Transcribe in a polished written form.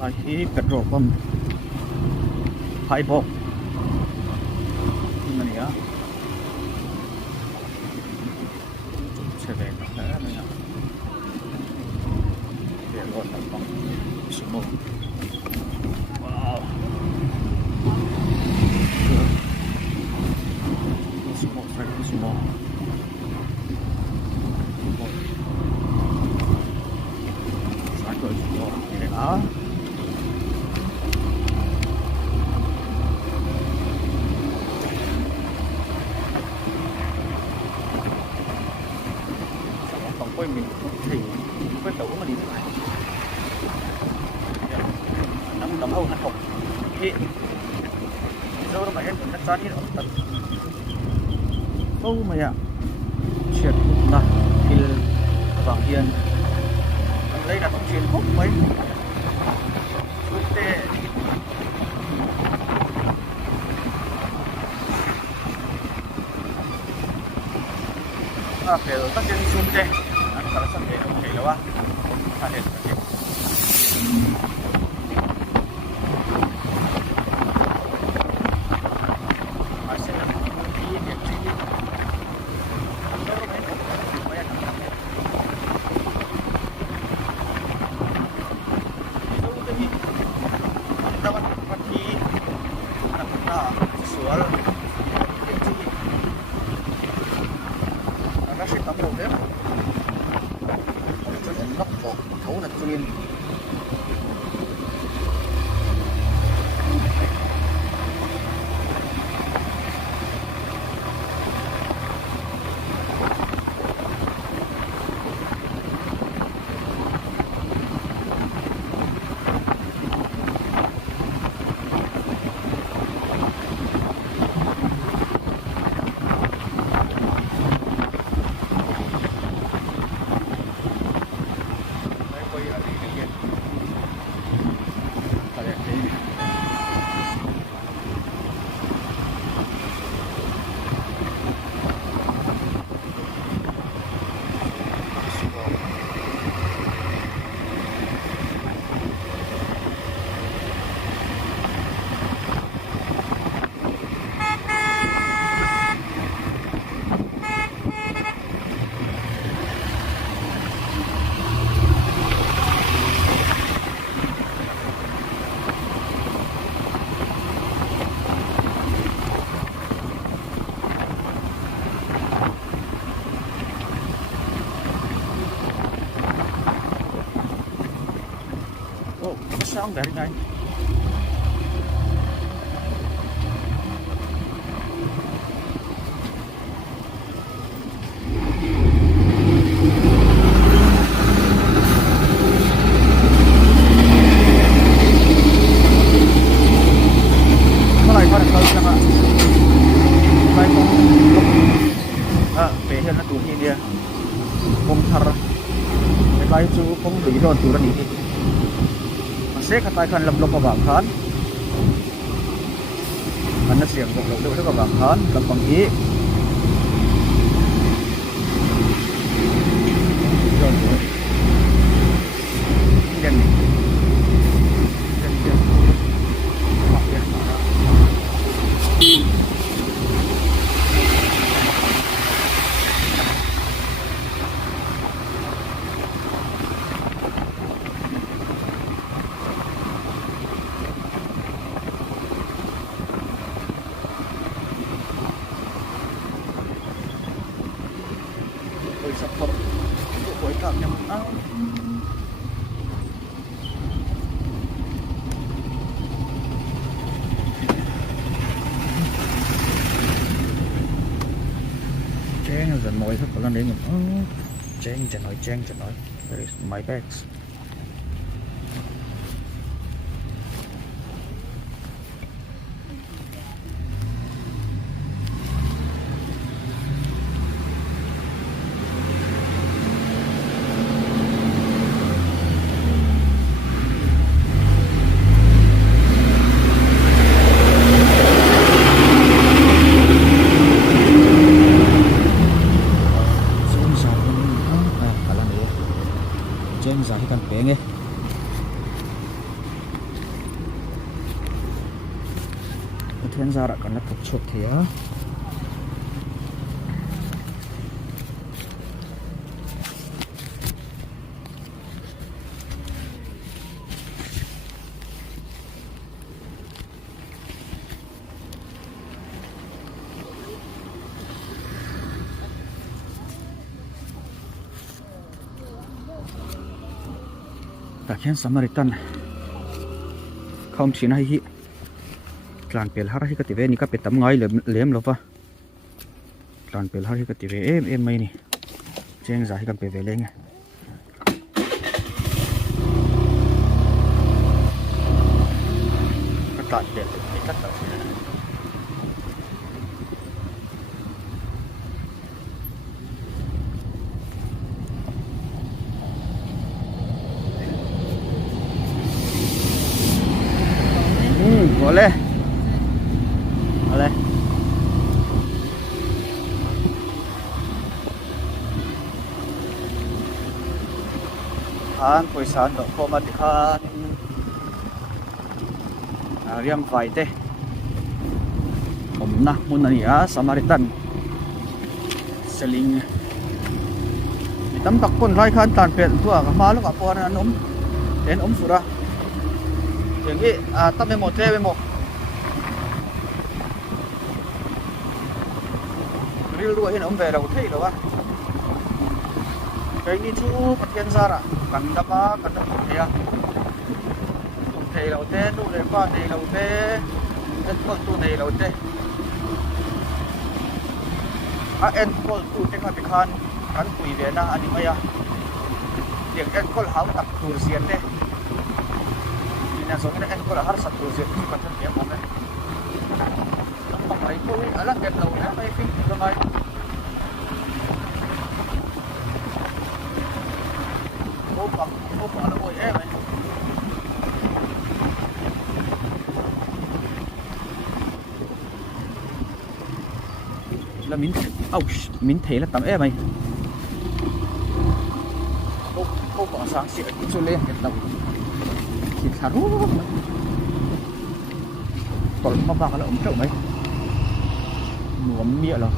Hi petrol pump phai bok ini ya sebab apa ya dia luar bang semua wow semua saya semua satu semua ini ah quên mình thì quên tủ mà đi lại nắm hâu học thì đâu đó mà em cũng ra đi đâu tận đâu mà ya chuyện là thì vàng tiền đây là không chuyện khúc mấy tệ pero tak yang sunde kalau sampai okey lah ada okey masih nak pergi dia cili kalau main banyak itu tadi dapat pergi nak soal sẽ tắm đầu đấy cho đến nóc của thấu là chuyên Sao dari này mulai pada kalau sama mulai về hơn nó tụi dia công thar cái chú công bị đòn tụi nó đi sẽ kata kan lem lem kabang kan mana siang kok lem lem kabang kan lempang i dan support untuk boycott yang menang chén dần mồi thức còn lên để mình chén chén nói there is my bags Jeng Zahitan thiên gia đã cần là thật chuột thế á. Ta khen Samaritan không chỉ này hi tlan pel har hi ka ti ve ni ka pe tam ngai lem lo wa tlan pel har hi ka ti ve em mai ni cheng za hi kan pe ve leng ka tlan pel ni ka ta boleh boleh kan puisan dok ko matikan riam vai te om na mun ani a Samaritan seling tam tak pun lai khan tan pel tua ka ma lu ka pon an ten suraอย่างนี้ตั้งไปหมดเทไปหมดรีรู้ว่าเห็นอมเวเราเท่หรอวะไอ้นี่ชูประเทศซาระกันดับกันดับเทียตุ้งเทเราเท่ตู้เล็กบ้านเทเราเท่เอ็นคนตู้เทเราเท่เอ็นคนตู้เท่ขัดขันกันคุยเวน่าอันนี้ไม่อะเด็กเอ็นคนหาตักตู้เสียนเท่so ini kan kalau harus satu set itu kan dia mana nampak itu alat get tahu ya mai film ramai apa ada boy mai là min thấy là tầm em mày cô có sáng xịt cho lên cái tầm thịt haru tỏi mà vào là ống trộn mấy nuốm mía rồi